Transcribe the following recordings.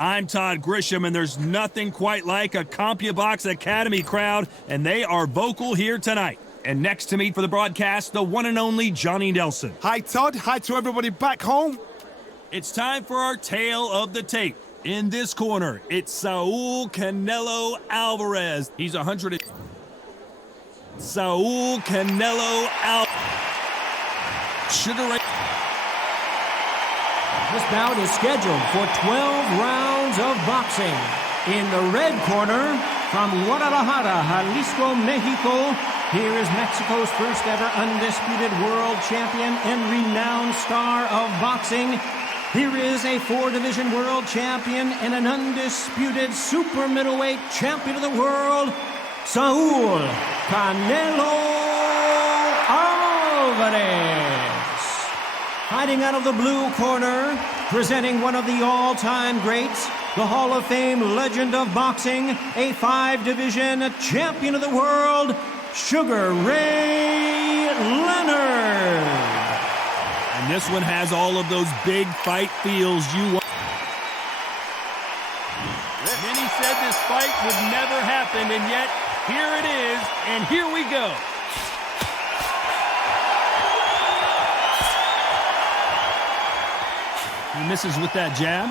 I'm Todd Grisham, and there's nothing quite like a CompuBox Academy crowd, and they are vocal here tonight. And next to me for the broadcast, the one and only Johnny Nelson. Hi, Todd. Hi to everybody back home. It's time for our tale of the tape. In this corner, it's Saul Canelo Alvarez. He's 100. Saul Canelo Alvarez. Sugar Ray. This bout is scheduled for 12 rounds of boxing. In the red corner, from Guadalajara, Jalisco, Mexico, here is Mexico's first ever undisputed world champion and renowned star of boxing. Here is a 4-division world champion and an undisputed super middleweight champion of the world, Saul Canelo Alvarez. Fighting out of the blue corner, presenting one of the all-time greats, the Hall of Fame legend of boxing, a 5-division champion of the world, Sugar Ray Leonard. And this one has all of those big fight feels you want. Many said this fight would never happen, and yet here it is, and here we go. He misses with that jab.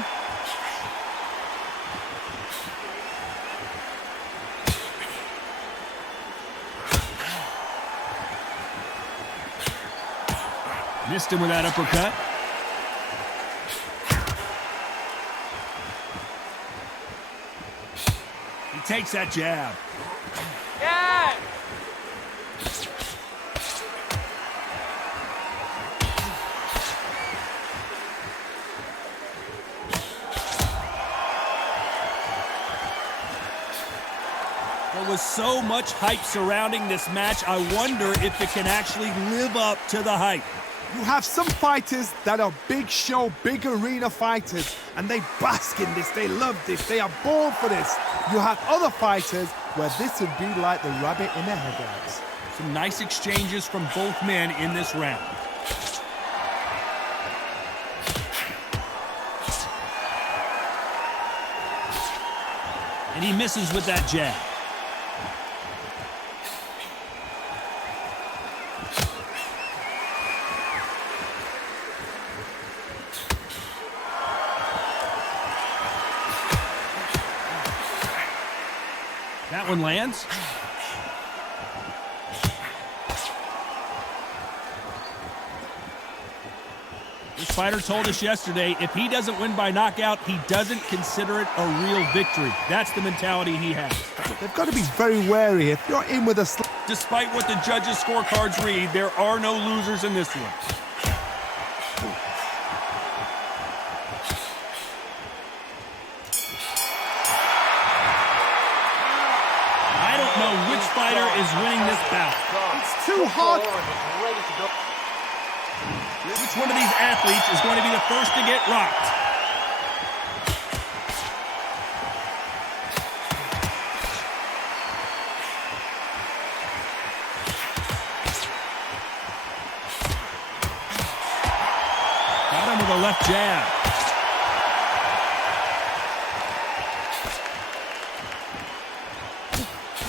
Missed him with that uppercut. He takes that jab. Yeah! There was so much hype surrounding this match, I wonder if it can actually live up to the hype. You have some fighters that are big show, big arena fighters, and they bask in this, they love this, they are born for this. You have other fighters where this would be like the rabbit in the headlights. Some nice exchanges from both men in this round. And he misses with that jab. That one lands. This fighter told us yesterday, if he doesn't win by knockout, he doesn't consider it a real victory. That's the mentality he has. They've got to be very wary. If you're in with a... Despite what the judges' scorecards read, there are no losers in this one. Which fighter is winning this bout? It's too hard. Which one of these athletes is going to be the first to get rocked? Got him with a left jab.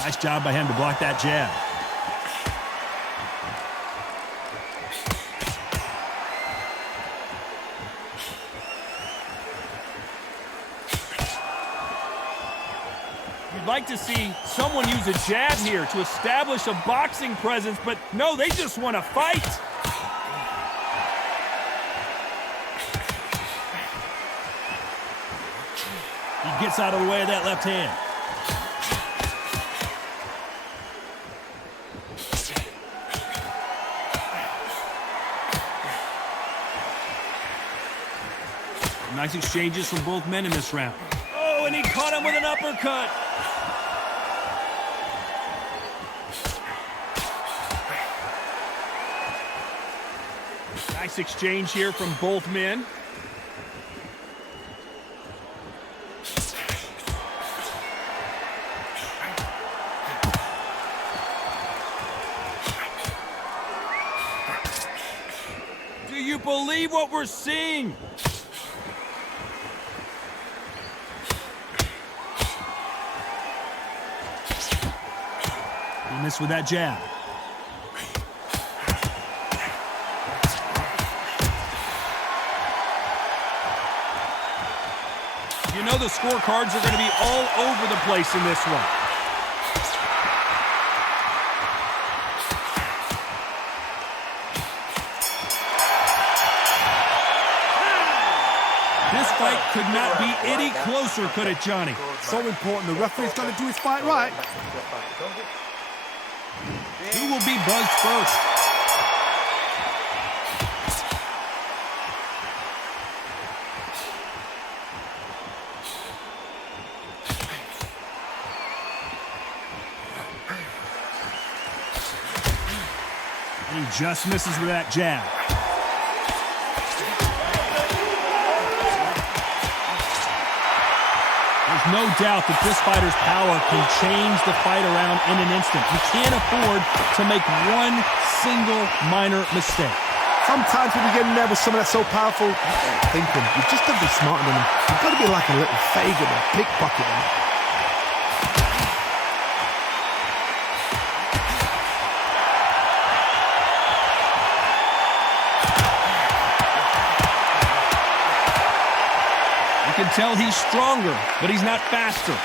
Nice job by him to block that jab. You'd like to see someone use a jab here to establish a boxing presence, but no, they just want to fight. He gets out of the way of that left hand. Nice exchanges from both men in this round. Oh, and he caught him with an uppercut. Nice exchange here from both men. Do you believe what we're seeing? He missed with that jab. You know the scorecards are going to be all over the place in this one. This fight could not be any closer, could it, Johnny? So important. The referee's got to do his fight right. Who will be buzzed first? And he just misses with that jab. There's no doubt that this fighter's power can change the fight around in an instant. You can't afford to make one single minor mistake. Sometimes when you get in there with someone that's so powerful, thinking, you've just got to be smarter than them. You've got to be like a little Fagin or pickpocketing. You can tell he's stronger, but he's not faster.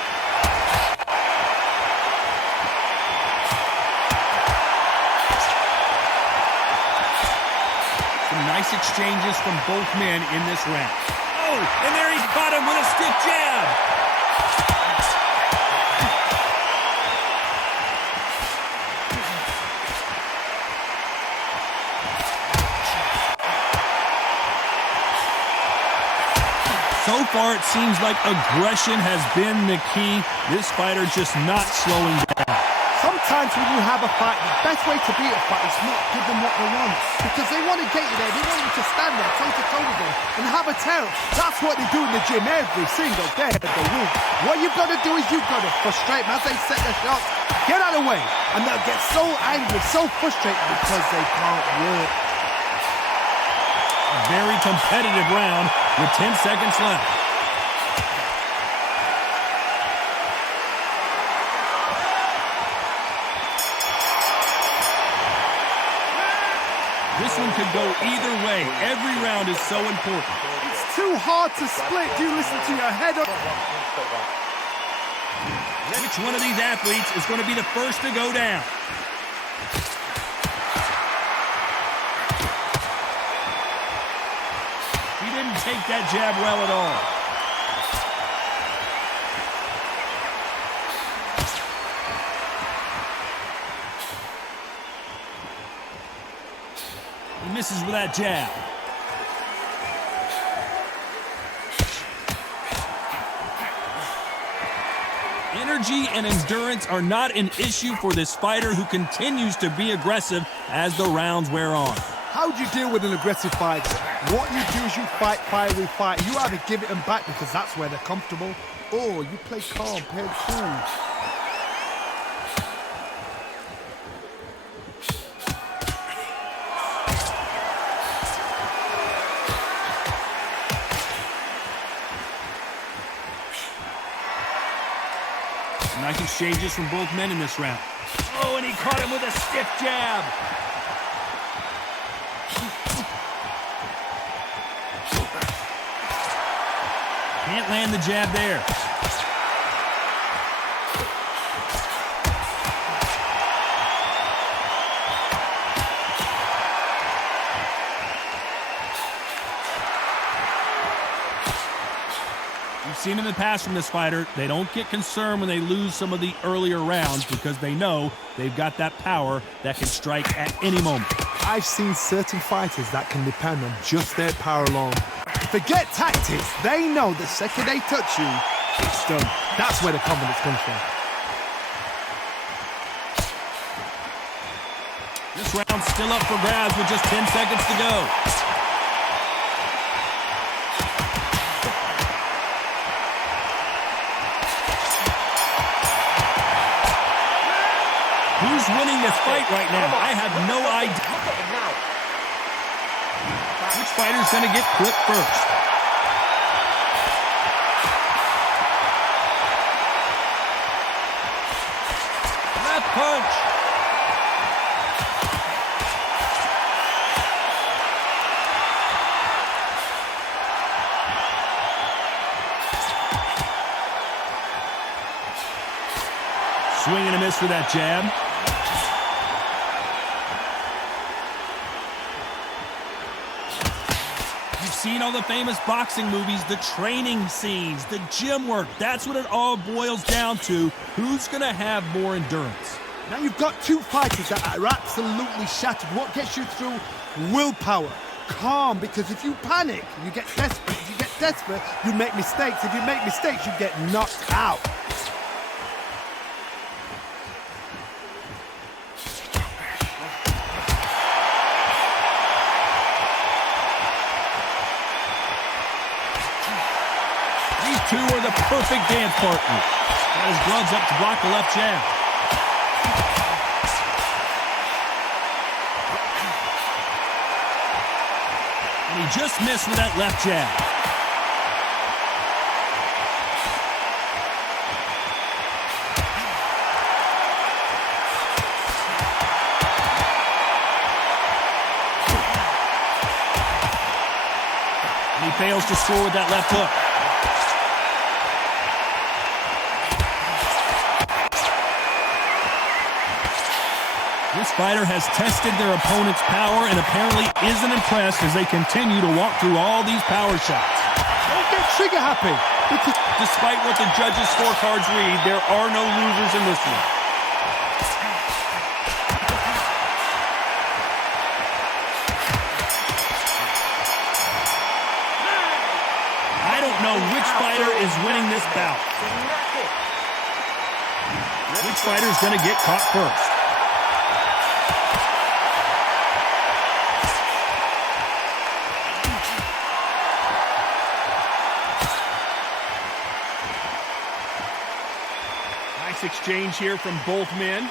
Some nice exchanges from both men in this round. Oh, and there he caught him with a stiff jab. So far, it seems like aggression has been the key. This fighter just not slowing down. Sometimes when you have a fight, the best way to beat a fight is not give them what they want. Because they want to get you there. They want you to stand there toe-to-toe with them and have a terror. That's what they do in the gym every single day of the week. What you've got to do is you've got to frustrate them as they set their shots. Get out of the way. And they'll get so angry, so frustrated because they can't work. A very competitive round with 10 seconds left. This one could go either way. Every round is so important. It's too hard to split. Do you listen to your head up? Which one of these athletes is going to be the first to go down? He didn't take that jab well at all. He misses with that jab. Energy and endurance are not an issue for this fighter who continues to be aggressive as the rounds wear on. How do you deal with an aggressive fight? What you do is you fight fire with fire. You either give it them back because that's where they're comfortable, or you play calm, play cool. Nice exchanges from both men in this round. Oh, and he caught him with a stiff jab. Can't land the jab there. We've seen in the past from this fighter, they don't get concerned when they lose some of the earlier rounds because they know they've got that power that can strike at any moment. I've seen certain fighters that can depend on just their power alone. Forget tactics. They know the second they touch you, it's done. That's where the confidence comes from. This round's still up for grabs with just 10 seconds to go. Who's winning this fight right now? I have no idea. Which fighter's going to get clipped first? Left punch. Swing and a miss for that jab. You've seen all the famous boxing movies, the training scenes, the gym work. That's what it all boils down to. Who's going to have more endurance? Now you've got two fighters that are absolutely shattered. What gets you through? Willpower. Calm, because if you panic, you get desperate. If you get desperate, you make mistakes. If you make mistakes, you get knocked out. These two are the perfect dance partners. Got his gloves up to block the left jab. And he just missed with that left jab. And he fails to score with that left hook. This fighter has tested their opponent's power and apparently isn't impressed as they continue to walk through all these power shots. Don't get trigger happy. Because despite what the judges' scorecards read, there are no losers in this one. I don't know which fighter is winning this bout. Which fighter is going to get caught first? Exchange here from both men.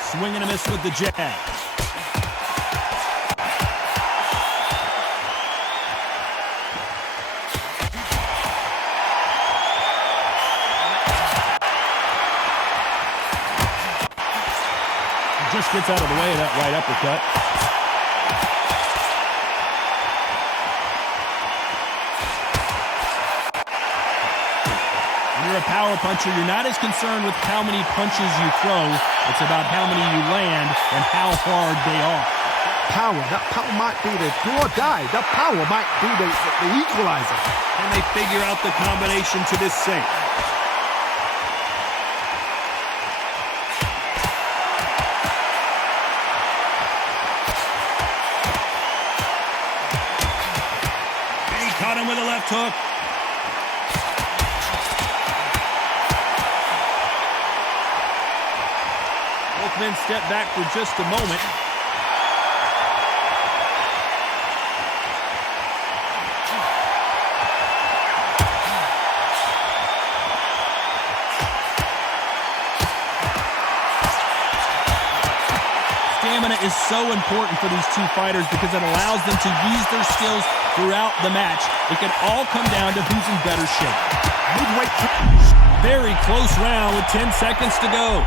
Swing and a miss with the jab. He just gets out of the way of that right uppercut. You're a power puncher. You're not as concerned with how many punches you throw. It's about how many you land and how hard they are. that power might be the do or die. That power might be the equalizer. And they figure out the combination to this safe. He caught him with a left hook. Both men step back for just a moment. Stamina is so important for these two fighters because it allows them to use their skills throughout the match. It can all come down to who's in better shape. Very close round with 10 seconds to go.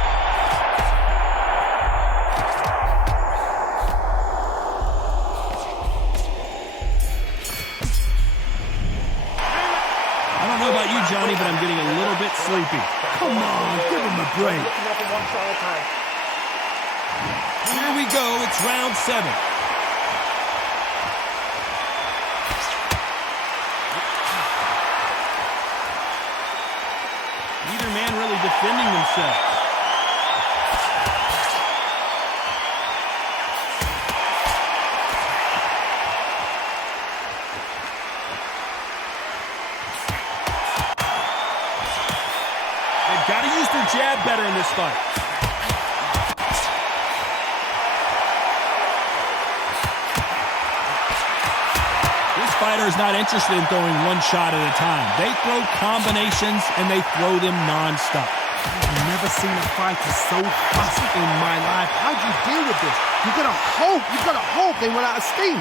Johnny, but I'm getting a little bit sleepy. Come on, give him a break. Here we go, it's round 7. Neither man really defending themselves. Got to use their jab better in this fight. This fighter is not interested in throwing one shot at a time. They throw combinations and they throw them non-stop. I've never seen a fighter so fast in my life. How do you deal with this? You've got to hope they run out of steam.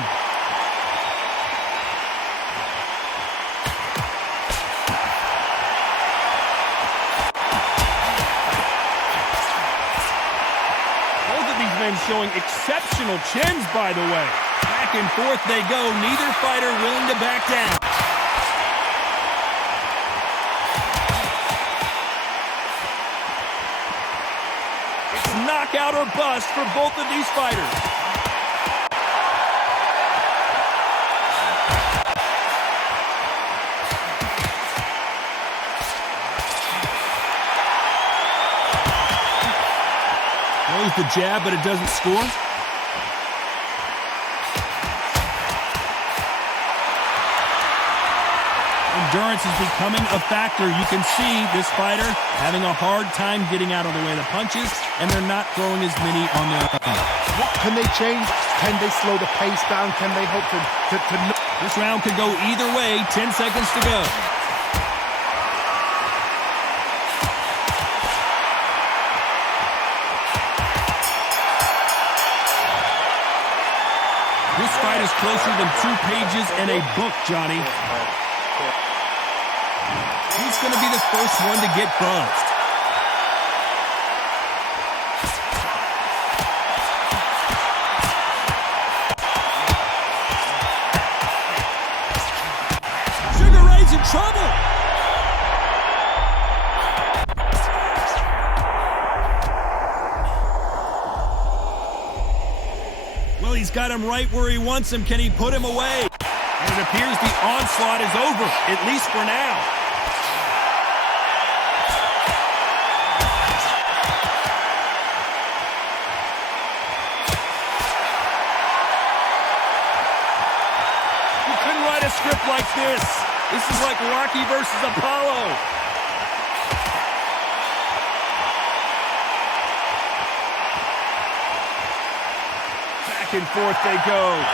Showing exceptional chins, by the way. Back and forth they go, neither fighter willing to back down. It's knockout or bust for both of these fighters. Throws the jab, but it doesn't score. Endurance is becoming a factor. You can see this fighter having a hard time getting out of the way of the punches, and they're not throwing as many on their own. What can they change? Can they slow the pace down? Can they hope to... This round could go either way. 10 seconds to go. This fight is closer than 2 pages in a book, Johnny. Who's going to be the first one to get buzzed? Sugar Ray's in trouble. Well, he's got him right where he wants him. Can he put him away? And it appears the onslaught is over, at least for now. You couldn't write a script like this. This is like Rocky versus Apollo. Back and forth they go.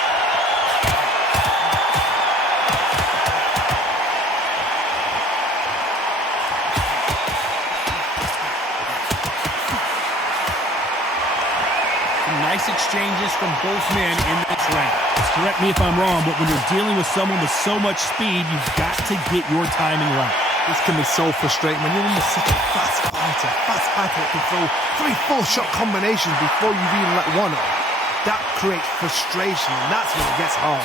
Nice exchanges from both men in this round. Correct me if I'm wrong, but when you're dealing with someone with so much speed, you've got to get your timing right. This can be so frustrating when you're in such a fast fighter that can throw 3-4 shot combinations before you've even let one off. That creates frustration, and that's when it gets hard.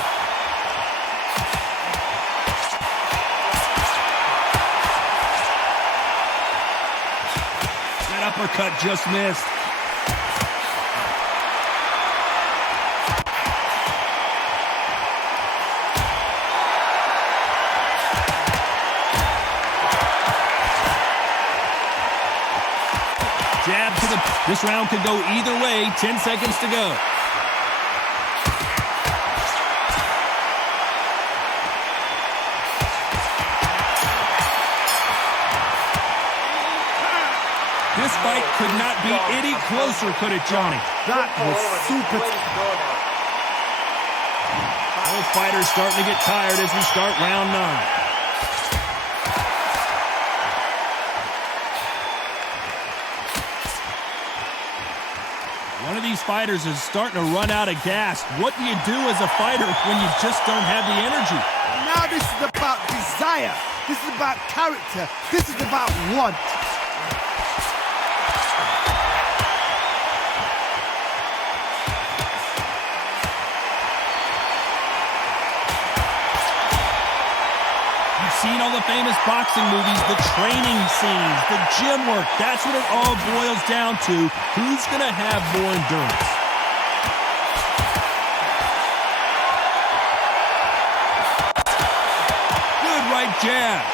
That uppercut just missed. Jab to the... This round could go either way. 10 seconds to go. This fight could not be any closer, could it, Johnny? That was super... Both fighters starting to get tired as we start round 9. One of these fighters is starting to run out of gas. What do you do as a fighter when you just don't have the energy? Now this is about desire. This is about character. This is about want. You've seen all the famous boxing movies, the training scenes, the gym work. That's what it all boils down to. Who's going to have more endurance? Good right jab.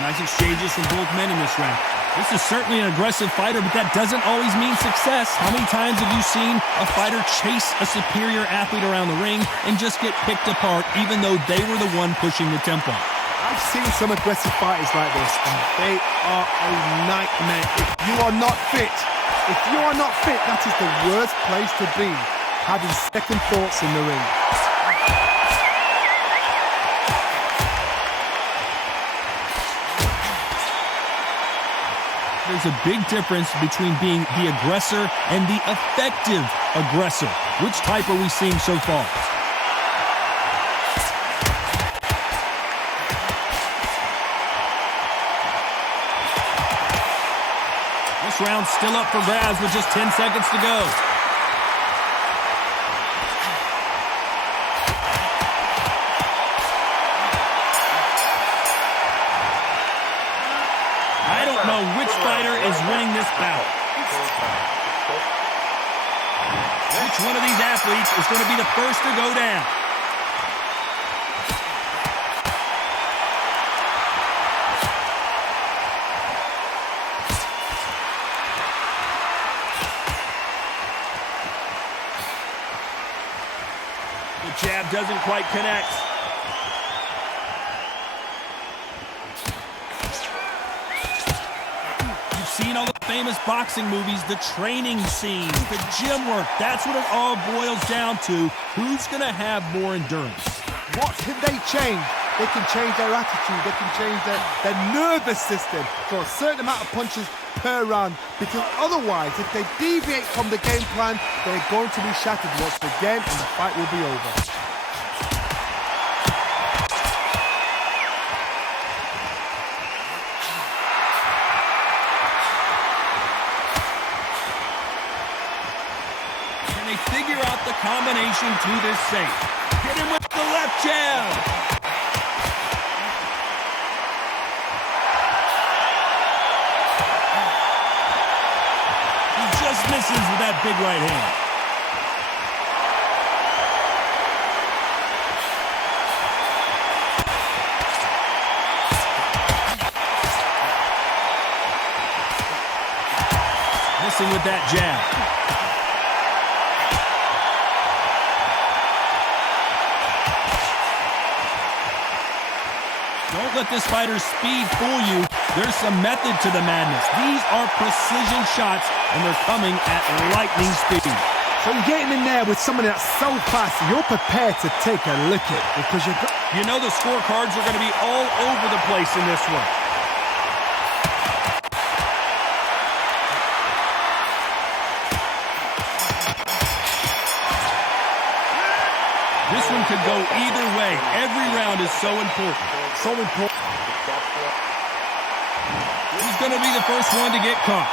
Nice exchanges from both men in this round. This is certainly an aggressive fighter, but that doesn't always mean success. How many times have you seen a fighter chase a superior athlete around the ring and just get picked apart, even though they were the one pushing the tempo? I've seen some aggressive fighters like this, and they are a nightmare. If you are not fit, that is the worst place to be, having second thoughts in the ring. There's a big difference between being the aggressor and the effective aggressor. Which type are we seeing so far? This round's still up for grabs with just 10 seconds to go. I don't know which fighter is winning this bout. Which one of these athletes is going to be the first to go down? The jab doesn't quite connect. Seen all the famous boxing movies, the training scenes, the gym work. That's what it all boils down to. Who's going to have more endurance? What can they change? They can change their attitude. They can change their nervous system. So a certain amount of punches per round. Because otherwise, if they deviate from the game plan, they're going to be shattered once again and the fight will be over. Figure out the combination to this safe. Hit him with the left jab. He just misses with that big right hand. Missing with that jab. Don't let this fighter's speed fool you. There's some method to the madness. These are precision shots, and they're coming at lightning speed. So you're getting in there with someone that's so fast, you're prepared to take a licking because you know the scorecards are going to be all over the place in this one. This one could go either way. Every round is so important. So important. He's going to be the first one to get caught.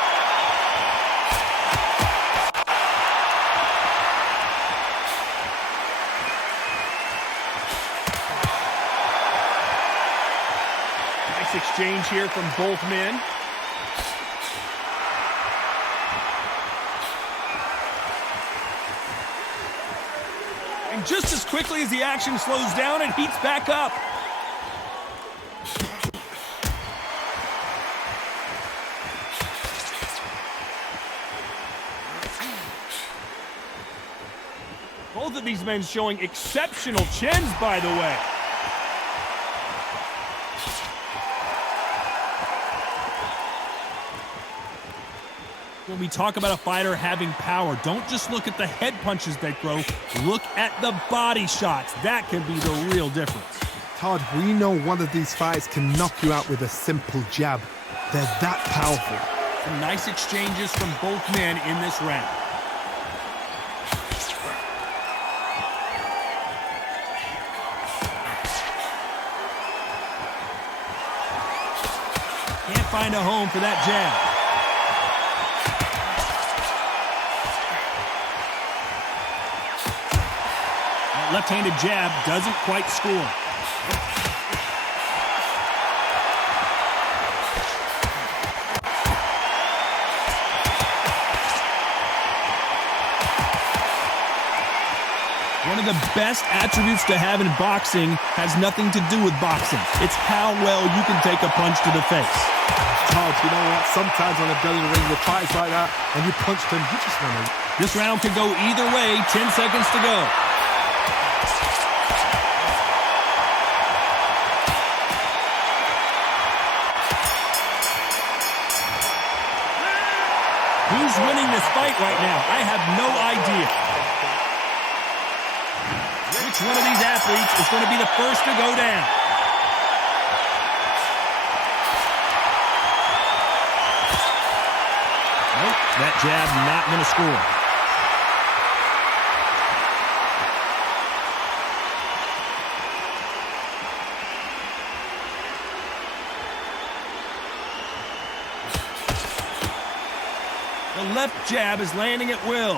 Nice exchange here from both men. And just as quickly as the action slows down, it heats back up. Both of these men showing exceptional chins, by the way. When we talk about a fighter having power, don't just look at the head punches they throw. Look at the body shots. That can be the real difference. Todd, we know one of these fighters can knock you out with a simple jab. They're that powerful. Some nice exchanges from both men in this round. Can't find a home for that jab. Left-handed jab doesn't quite score. One of the best attributes to have in boxing has nothing to do with boxing. It's how well you can take a punch to the face. Todd, you know what? Sometimes on a belly ring with fights like that, and you punch them, you just want to... This round could go either way. 10 seconds to go. Who's winning this fight right now? I have no idea. Which one of these athletes is going to be the first to go down? Nope, that jab not going to score. The left jab is landing at will.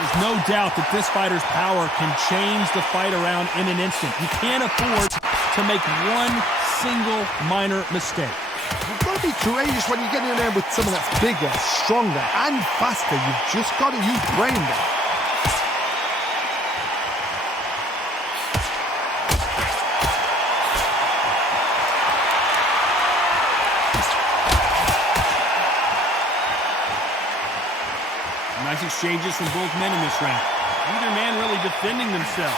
There's no doubt that this fighter's power can change the fight around in an instant. You can't afford to make one single minor mistake. You've got to be courageous when you get in there with someone that's bigger, stronger, and faster. You've just got to use brain there. Nice exchanges from both men in this round. Neither man really defending themselves.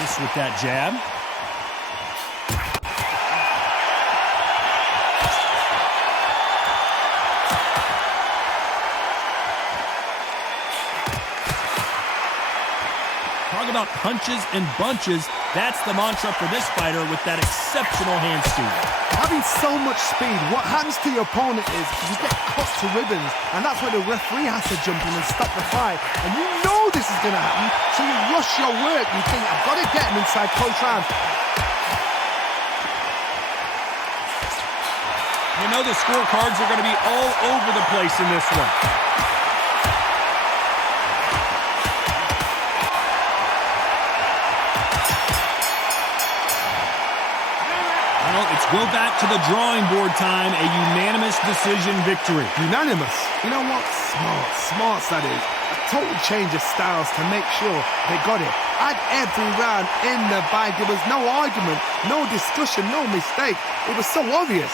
Miss with that jab. Talk about punches and bunches. That's the mantra for this fighter with that exceptional hand speed. Having so much speed, what happens to your opponent is you get cut to ribbons, and that's where the referee has to jump in and stop the fight. And you know this is going to happen, so you rush your work. You think, I've got to get him inside close rounds. You know the scorecards are going to be all over the place in this one. It's go back to the drawing board time, a unanimous decision victory. Unanimous? You know what? Smart that is. A total change of styles to make sure they got it. At every round in the bag, there was no argument, no discussion, no mistake. It was so obvious.